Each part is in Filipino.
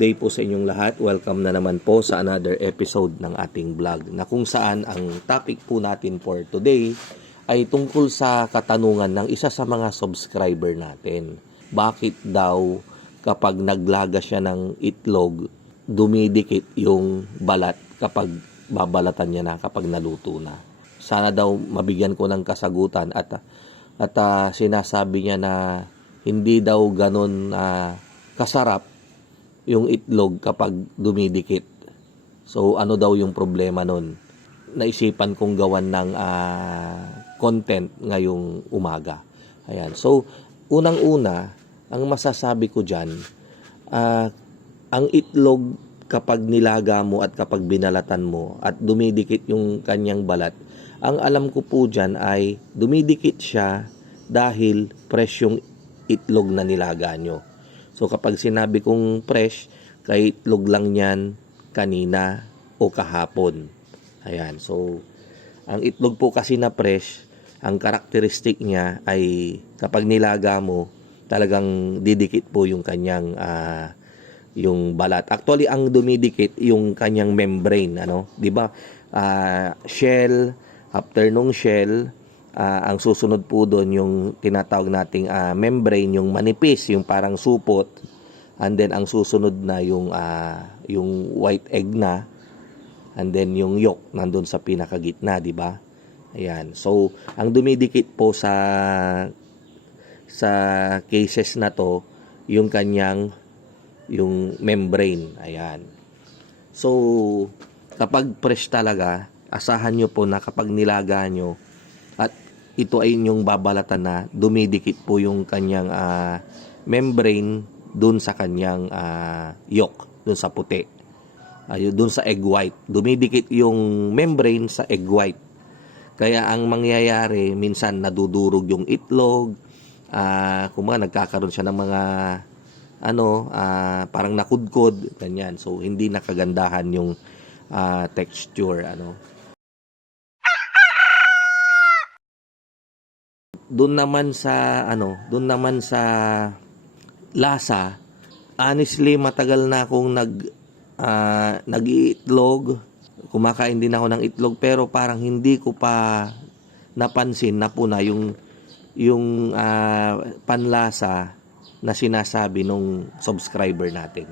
day po sa inyong lahat. Welcome na naman po sa another episode ng ating vlog na kung saan ang topic po natin for today ay tungkol sa katanungan ng isa sa mga subscriber natin. Bakit daw kapag naglaga siya ng itlog, dumidikit yung balat kapag babalatan niya na, kapag naluto na? Sana daw mabigyan ko ng kasagutan at sinasabi niya na hindi daw ganun kasarap yung itlog kapag dumidikit. So, ano daw yung problema nun? Naisipan kong gawan ng content ngayong umaga. Ayan. So, unang-una, ang masasabi ko dyan, ang itlog kapag nilaga mo at kapag binalatan mo at dumidikit yung kanyang balat, ang alam ko po dyan ay dumidikit siya dahil fresh yung itlog na nilaga nyo. So kapag sinabi kong fresh, kay itlog lang yan kanina o kahapon. Ayan. So ang itlog po kasi na fresh, ang karakteristik niya ay kapag nilaga mo, talagang didikit po yung kanyang yung balat. Actually, ang dumidikit yung kanyang membrane, ano? 'Di ba? Shell, after nung shell, ang susunod po doon yung tinatawag nating membrane, yung manipis, yung parang supot, and then ang susunod na yung white egg na, and then yung yolk nandun sa pinakagitna, di ba? Ayan. So, ang dumidikit po sa cases na to, yung kanyang yung membrane. Ayan. So, kapag fresh talaga, asahan nyo po na kapag nilaga nyo, at ito ay inyong babalatan na, dumidikit po yung kanyang membrane dun sa kanyang yolk, dun sa puti. Dun sa egg white. Dumidikit yung membrane sa egg white. Kaya ang mangyayari, minsan nadudurog yung itlog, nagkakaroon siya ng mga parang nakudkod, ganyan. So, hindi nakagandahan yung texture, Doon naman sa lasa, honestly matagal na akong nag-iitlog, kumakain din ako ng itlog, pero parang hindi ko pa napansin na po na yung panlasa na sinasabi nung subscriber natin.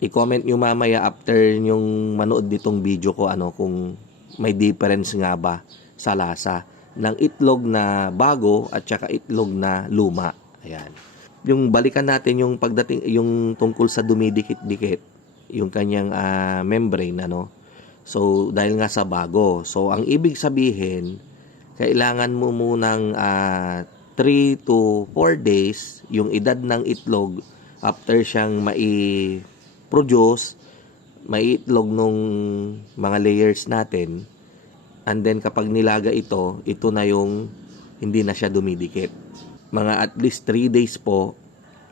I-comment nyo mamaya after yung manood nitong video ko kung may difference nga ba sa lasa ng itlog na bago at saka itlog na luma. Ayan. Yung balikan natin yung pagdating yung tungkol sa dumidikit-dikit yung kanyang membrane, So dahil nga sa bago. So ang ibig sabihin, kailangan mo munang 3 to 4 days yung edad ng itlog after siyang mai-produce, mai-itlog nung mga layers natin. And then kapag nilaga ito na yung hindi na siya dumidikit. Mga at least 3 days po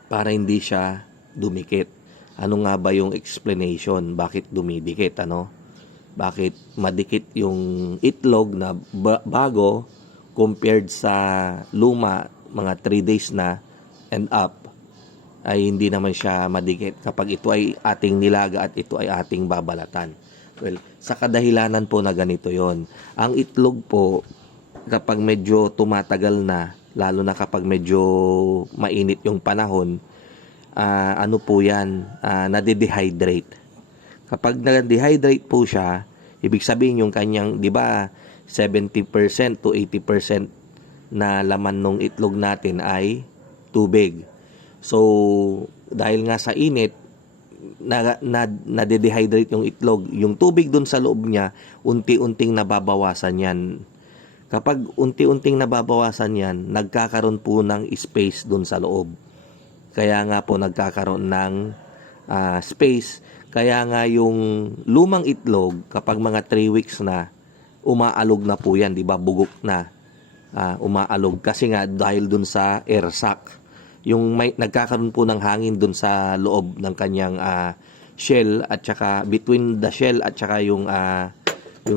para hindi siya dumikit. Ano nga ba yung explanation? Bakit dumidikit? Bakit madikit yung itlog na bago compared sa luma, mga 3 days na and up, ay hindi naman siya madikit kapag ito ay ating nilaga at ito ay ating babalatan. Well, sa kadahilanan po na ganito yon. Ang itlog po, kapag medyo tumatagal na, lalo na kapag medyo mainit yung panahon, po yan, nade-dehydrate. Kapag nade-dehydrate po siya, ibig sabihin yung kanyang, di ba, 70% to 80% na laman ng itlog natin ay tubig. So, dahil nga sa init, nade-dehydrate yung itlog. Yung tubig dun sa loob niya, unti-unting nababawasan yan. Kapag unti-unting nababawasan yan, nagkakaroon po ng space dun sa loob. Kaya nga po nagkakaroon ng space. Kaya nga yung lumang itlog, kapag mga 3 weeks na, umaalog na po yan, di ba? Bugok na. Umaalog. Kasi nga dahil dun sa air sac. Yung nagkakaroon po ng hangin dun sa loob ng kanyang shell at saka between the shell at saka yung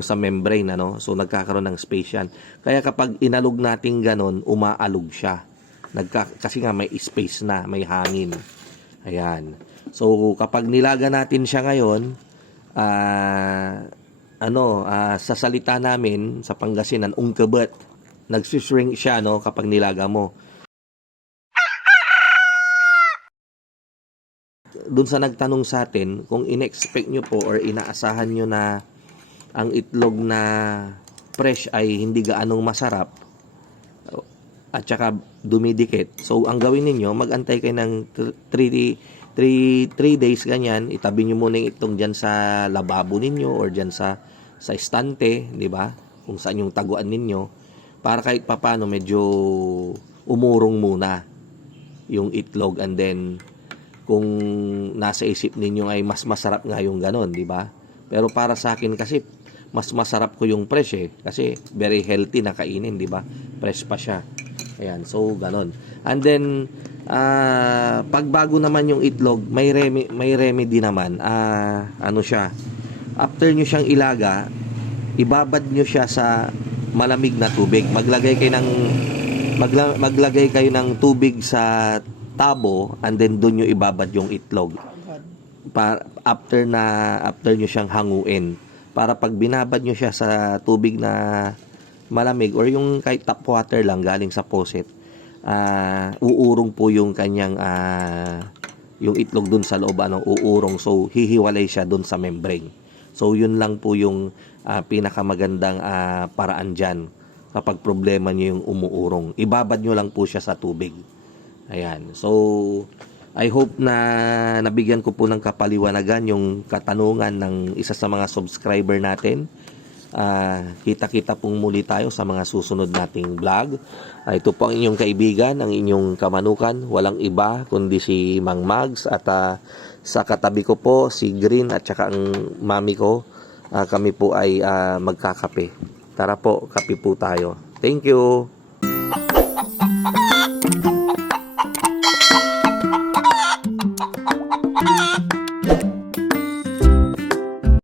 sa membrane, So nagkakaroon ng space yan. Kaya kapag inalog natin ganon, umaalog siya. Kasi nga may space na, may hangin. Ayan. So, kapag nilaga natin siya ngayon, sa salita namin sa Pangasinan, ungkabet. Nagsishrink siya, no, kapag nilaga mo. Doon sa nagtanong sa atin, kung in-expect nyo po or inaasahan nyo na ang itlog na fresh ay hindi gaanong masarap at saka dumidikit. So, ang gawin ninyo, mag-antay kayo ng 3 days ganyan. Itabi nyo muna yung itlog dyan sa lababo ninyo or dyan sa estante, di ba? Kung saan yung taguan ninyo. Para kahit papano medyo umurong muna yung itlog, and then kung nasa isip ninyo ay mas masarap nga yung ganon, di ba? Pero para sa akin kasi mas masarap ko yung fresh kasi very healthy na kainin, di ba? Fresh pa siya. Ayan, so ganon. And then pagbago naman yung itlog, may remedy naman. Siya? After nyo siyang ilaga, ibabad nyo siya sa malamig na tubig. Maglagay kayo ng tubig sa tabo, and then doon nyo ibabad yung itlog. After nyo siyang hanguin. Para pag binabad nyo siya sa tubig na malamig or yung kahit tap water lang galing sa faucet, uurong po yung kanyang yung itlog dun sa loob, uurong. So, hihiwalay siya dun sa membrane. So, yun lang po yung pinakamagandang paraan dyan kapag problema nyo yung umuurong. Ibabad nyo lang po siya sa tubig. Ayan. So, I hope na nabigyan ko po ng kapaliwanagan yung katanungan ng isa sa mga subscriber natin. Kita-kita pong muli tayo sa mga susunod nating vlog. Ito po ang inyong kaibigan, ang inyong kamanukan. Walang iba kundi si Mang Mags, at sa katabi ko po si Green at saka ang mami ko. Kami po ay magkakape. Tara po, kape po tayo. Thank you!